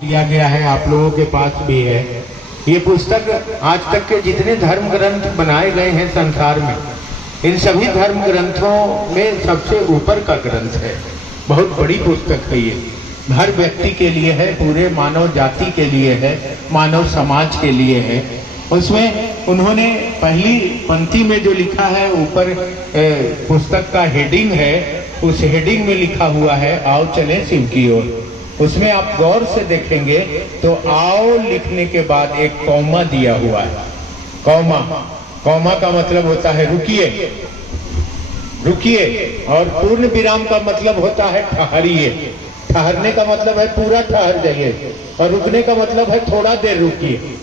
दिया गया है, आप लोगों के पास भी है। ये पुस्तक आज तक के जितने धर्म ग्रंथ बनाए गए हैं संसार में, इन सभी धर्म ग्रंथों में सबसे ऊपर का ग्रंथ है। बहुत बड़ी पुस्तक है ये, हर व्यक्ति के लिए है, पूरे मानव जाति के लिए है, मानव समाज के लिए है। उसमें उन्होंने पहली पंक्ति में जो लिखा है, ऊपर पुस्तक का हेडिंग है, उस हेडिंग में लिखा हुआ है आओ चलें शिव की ओर। उसमें आप गौर से देखेंगे तो आओ लिखने के बाद एक कौमा दिया हुआ है। कौमा, कौमा का मतलब होता है रुकिए, रुकिए, और पूर्ण विराम का मतलब होता है ठहरिए। ठहरने का मतलब है पूरा ठहर जाइए, और रुकने का मतलब है थोड़ा देर रुकिए।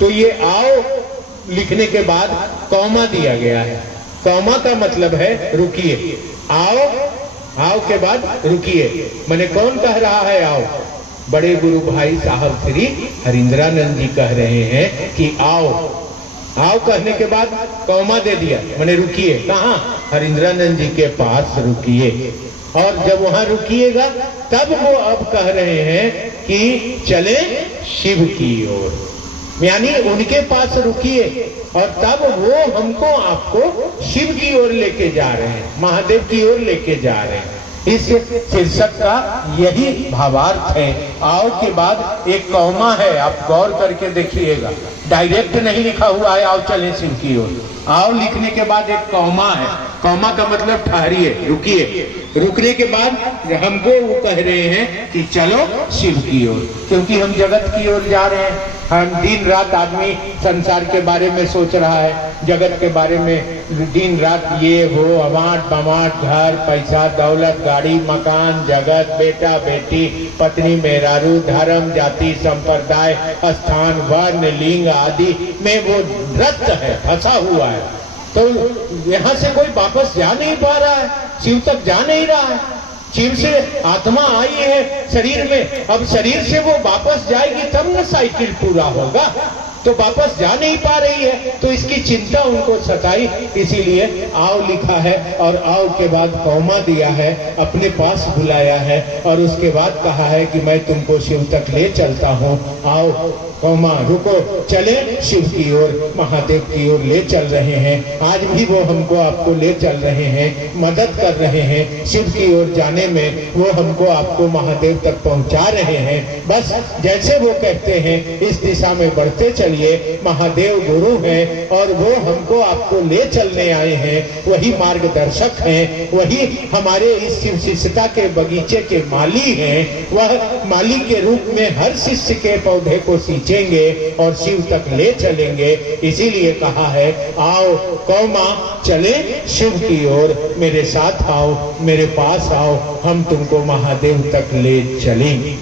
तो ये आओ लिखने के बाद कौमा दिया गया है। कौमा का मतलब है रुकिए। आओ, आओ के बाद रुकिए। मैंने कौन कह रहा है आओ? बड़े गुरु भाई साहब श्री हरिंद्रानंद जी कह रहे हैं कि आओ। आओ कहने के बाद कौमा दे दिया, मैंने रुकिए। कहाँ? हरिंद्रानंद जी के पास रुकिए। और जब वहां रुकिएगा तब वो अब कह रहे हैं कि चले शिव की ओर, यानी उनके पास रुकिए और तब वो हमको आपको शिव की ओर लेके जा रहे हैं, महादेव की ओर लेके जा रहे हैं। इस शीर्षक का यही भावार्थ है। आओ के बाद एक कौमा है, आप गौर करके देखिएगा, डायरेक्ट नहीं लिखा हुआ है आओ चलें शिव की ओर। आओ लिखने के बाद एक कौमा है। कौमा का मतलब ठहरिए, रुकिए। रुकने के बाद हमको वो कह रहे हैं कि चलो शिव की ओर, क्योंकि हम जगत की ओर जा रहे हैं। हम दिन रात आदमी संसार के बारे में सोच रहा है, जगत के बारे में दिन रात, ये वो अमाट बमाट, घर पैसा दौलत गाड़ी मकान, जगत, बेटा बेटी, पत्नी मेहरारू, धर्म जाति संप्रदाय स्थान वर्ण लिंग आदि में वो रत है, फंसा हुआ है। तो यहाँ से कोई वापस जा नहीं पा रहा है, शिव तक जा नहीं रहा है। शिव से आत्मा आई है शरीर में, अब शरीर से वो वापस जाएगी तब न साइकिल पूरा होगा, तो वापस जा नहीं पा रही है। तो इसकी चिंता उनको सताई, इसीलिए आओ लिखा है और आओ के बाद कौमा दिया है, अपने पास बुलाया है और उसके बाद कहा है कि मैं तुमको शिव तक ले चलता हूँ। आओ कौमा रुको, चले शिव की ओर, महादेव की ओर ले चल रहे हैं। आज भी वो हमको आपको ले चल रहे हैं, मदद कर रहे हैं शिव की ओर जाने में। वो हमको आपको महादेव तक पहुंचा रहे हैं। बस जैसे वो कहते हैं इस दिशा में बढ़ते चलिए। महादेव गुरु हैं और वो हमको आपको ले चलने आए हैं, वही मार्गदर्शक हैं, वही हमारे इस शिव शिष्यता के बगीचे के माली हैं। वह माली के रूप में हर शिष्य के पौधे को और शिव तक ले चलेंगे। इसीलिए कहा है आओ कौमा चले शिव की ओर, मेरे साथ आओ, मेरे पास आओ, हम तुमको महादेव तक ले चलेंगे।